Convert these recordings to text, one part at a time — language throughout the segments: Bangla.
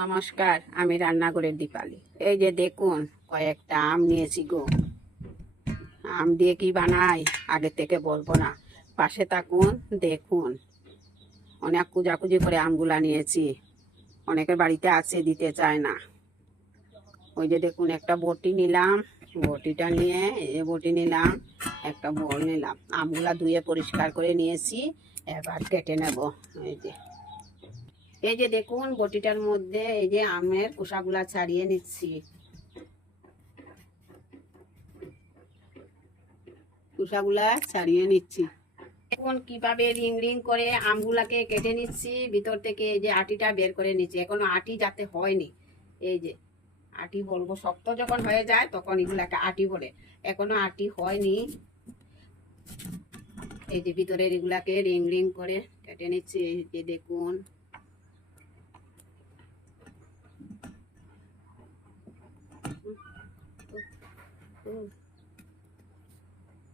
নমস্কার, আমি রান্নাঘরের দীপালি। এই যে দেখুন, কয়েকটা আম নিয়েছি গো। আম দিয়ে কি বানাই আগে থেকে বলবো না, পাশে থাকুন দেখুন। অনেক কুজাকুজি করে আমগুলা নিয়েছি, অনেকের বাড়িতে আছে, দিতে চায় না। ওই যে দেখুন, একটা বটি নিলাম, বটিটা নিয়ে এই বটি নিলাম, একটা বল নিলাম। আমগুলা ধুয়ে পরিষ্কার করে নিয়েছি, এবার কেটে নেব। এই যে দেখুন, বটিটার মধ্যে এই যে আমের খোসাগুলা ছাড়িয়ে নিচ্ছি। খোসাগুলা ছাড়িয়ে নিচ্ছি। এখন কিভাবে রিং রিং করে আমগুলাকে কেটে নিচ্ছি, ভিতর থেকে এই যে আটিটা বের করে নিচ্ছি। এখনো আটি যাতে হয়নি, এই যে আটি বলবো, শক্ত যখন হয়ে যায় তখন এগুলাকে আটি বলে। এখনো আটি হয়নি। এই যে ভিতরের এগুলাকে রিং রিং করে কেটে নিচ্ছি। এই যে দেখুন,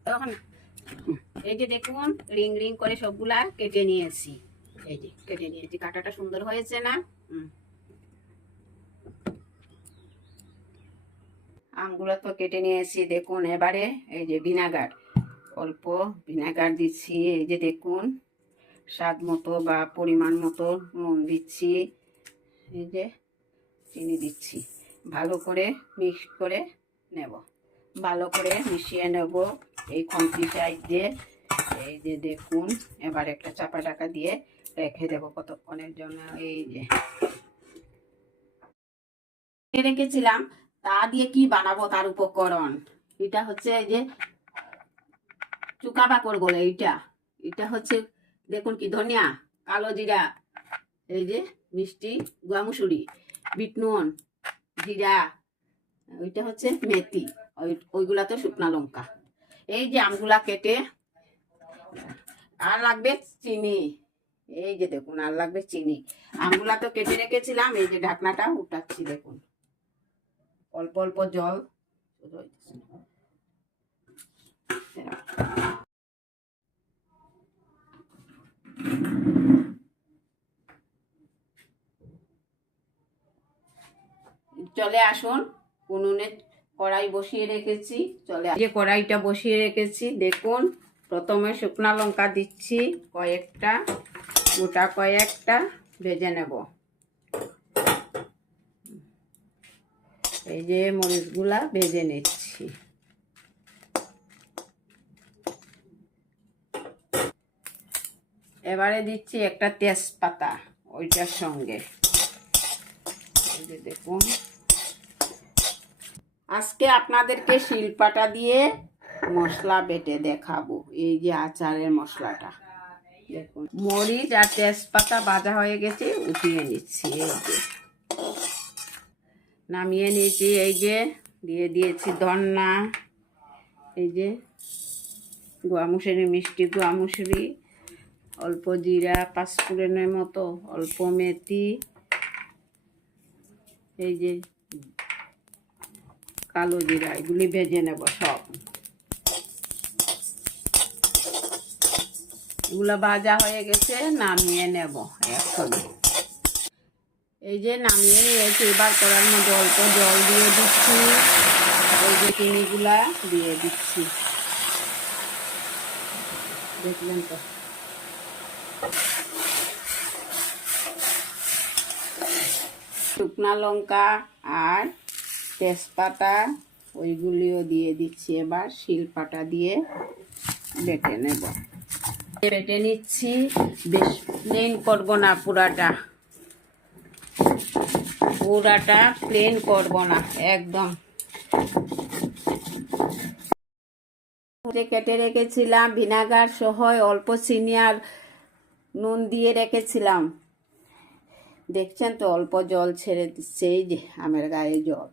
তখন এই যে দেখুন, রিং রিং করে সবগুলা কেটে নিয়েছি। এই যে কেটে নিয়েছি, কাটাটা সুন্দর হয়েছে না? আমগুলো তো কেটে নিয়েছি। দেখুন, এবারে এই যে ভিনেগার, অল্প ভিনেগার দিচ্ছি। এই যে দেখুন, স্বাদ মতো বা পরিমাণ মতো নুন দিচ্ছি। এই যে চিনি দিচ্ছি। ভালো করে মিক্স করে নেব, ভালো করে মিশিয়ে নেব এই খুন্তি সাইড দিয়ে। এই যে দেখুন, এবার একটা চাপা ঢাকা দিয়ে রেখে দেব কতক্ষণের জন্য। এই যে রেখেছিলাম, তা দিয়ে কি বানাবো তার উপকরণ। এটা হচ্ছে এই যে চুকা পাকড় বলে, এইটা এটা হচ্ছে দেখুন কি, ধনিয়া, কালো জিরা, এই যে মিষ্টি গুয়া মুসুরি, বিট নুন, জিরা, ওইটা হচ্ছে মেথি, ওইগুলা তো শুকনা লঙ্কা। এই যে আমগুলা কেটে, আর লাগবে চিনি। এই যে দেখুন, আর লাগবে চিনি। আমগুলা তো কেটে রেখেছিলাম, এই যে ঢাকনাটা উঠাচ্ছি। দেখুন, অল্প অল্প জল চলে আসুন। উনুনে কড়াই বসিয়ে রেখেছি, চলে যে কড়াইটা বসিয়ে রেখেছি। দেখুন, প্রথমে শুকনা লঙ্কা দিচ্ছি কয়েকটা, গোটা কয়েকটা ভেজে নেব। এই যে মরিচগুলা ভেজে নিচ্ছি। এবারে দিচ্ছি একটা তেজপাতা ওইটার সঙ্গে। এই যে দেখুন, আজকে আপনাদেরকে শিলপাটা দিয়ে মশলা বেটে দেখাবো। এই যে আচারের মশলাটা দেখুন, মরিচ আর তেজপাতা ভাজা হয়ে গেছে, উঠিয়ে নিচ্ছি। এই যে নামিয়ে নিয়েছি। এই যে দিয়ে দিয়েছি ধন্না, এই যে গুয়া মুসুরি, মিষ্টি গুয়া মুসুরি, অল্প জিরা, পাঁচফোড়নের মতো, অল্প মেথি, এই যে কালো জিরা, এগুলি ভেজে নেব সব। এগুলো ভাজা হয়ে গেছে, নামিয়ে নেব এখন। এই যে নামিয়ে নিয়েছি। এবার করার মধ্যে অল্প জল দিয়ে দিচ্ছি। এই যে চিনিগুলা দিয়ে দিচ্ছি, দেখলেন তো। শুকনা লঙ্কা আর তেজপাতা ওইগুলিও দিয়ে দিচ্ছি। এবার শিলপাটা দিয়ে বেটে নেব। বেটে নিচ্ছি, বেশ প্লেন করব না, পুরাটা প্লেন করব না একদম। কেটে রেখেছিলাম ভিনেগার সহ, অল্প চিনি আর নুন দিয়ে রেখেছিলাম। দেখছেন তো, অল্প জল ছেড়ে দিচ্ছে। এই যে আমের গায়ে জল,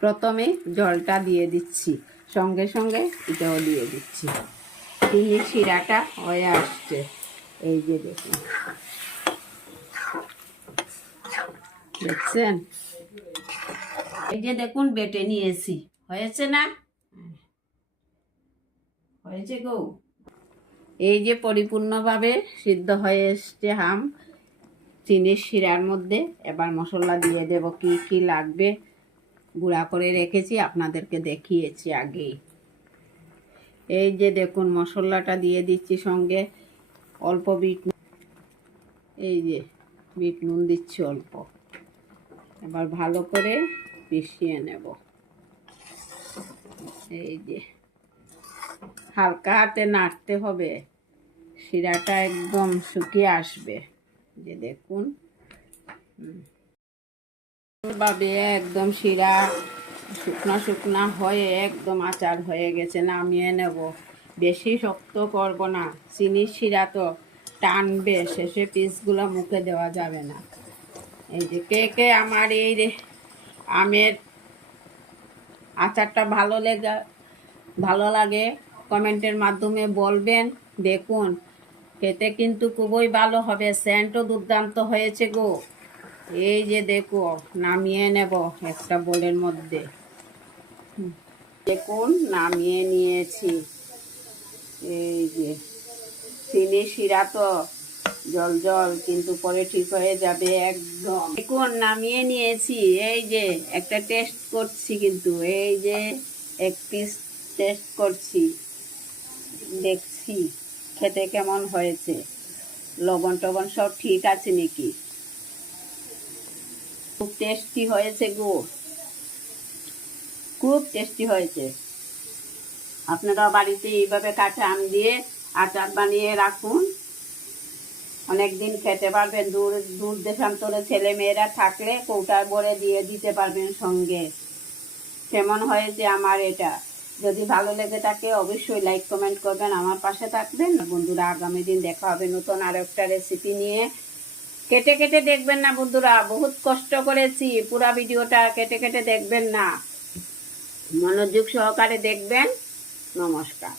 প্রথমে জলটা দিয়ে দিচ্ছি, সঙ্গে সঙ্গে এটাও দিয়ে দিচ্ছি। চিনি শিরাটা হয়ে আসছে। এই যে দেখুন, দেখছেন? এই যে দেখুন, বেটে নিয়েছি। হয়েছে না? হয়েছে গো। এই যে পরিপূর্ণভাবে সিদ্ধ হয়ে এসছে আম। চিনির শিরার মধ্যে এবার মশলা দিয়ে দেব, কি কি লাগবে গুঁড়া করে রেখেছি, আপনাদেরকে দেখিয়েছি আগেই। এই যে দেখুন মশলাটা দিয়ে দিচ্ছি, সঙ্গে অল্প বিট, এই যে বিট নুন দিচ্ছি অল্প। এবার ভালো করে মিশিয়ে নেব। এই যে হালকা হাতে নাড়তে হবে, শিরাটা একদম শুকিয়ে আসবে। যে দেখুন ভাবে একদম শিরা শুকনা শুকনা হয়ে একদম আচার হয়ে গেছে, নামিয়ে নেব। বেশি শক্ত করব না, চিনির শিরা তো টানবে, শেষে পিসগুলো মুখে দেওয়া যাবে না। এই যে কে কে আমার এই আমের আচারটা ভালো লাগে কমেন্টের মাধ্যমে বলবেন। দেখুন খেতে কিন্তু খুবই ভালো হবে, সেন্টও দুর্দান্ত হয়েছে গো। এই যে দেখো নামিয়ে নেব একটা বোলের মধ্যে। দেখুন নামিয়ে নিয়েছি। এই যে চিনি শিরা তো জল জল, কিন্তু পরে ঠিক হয়ে যাবে একদম। দেখুন নামিয়ে নিয়েছি। এই যে একটা টেস্ট করছি, কিন্তু এই যে এক পিস টেস্ট করছি, দেখছি খেতে কেমন হয়েছে, লবণ টবণ সব ঠিক আছে নাকি। খুব টেস্টি হয়েছে গো, খুব টেস্টি হয়েছে। আপনারা বাড়িতে এইভাবে কাঁচা আম দিয়ে আচার বানিয়ে রাখুন, অনেক দিন খেতে পারবেন। দূর দেশান্তরে ছেলে মেয়েরা থাকলে কৌটা ভরে দিয়ে দিতে পারবেন সঙ্গে। কেমন হয়েছে আমার এটা, যদি ভালো লেগে থাকে অবশ্যই লাইক কমেন্ট করবেন, আমার পাশে থাকবেন বন্ধুরা। আগামী দিন দেখা হবে নতুন আরো একটা রেসিপি নিয়ে। কেটে কেটে দেখবেন না বন্ধুরা, বহুত কষ্ট করেছি, পুরা ভিডিওটা কেটে কেটে দেখবেন না, মনোযোগ সহকারে দেখবেন। নমস্কার।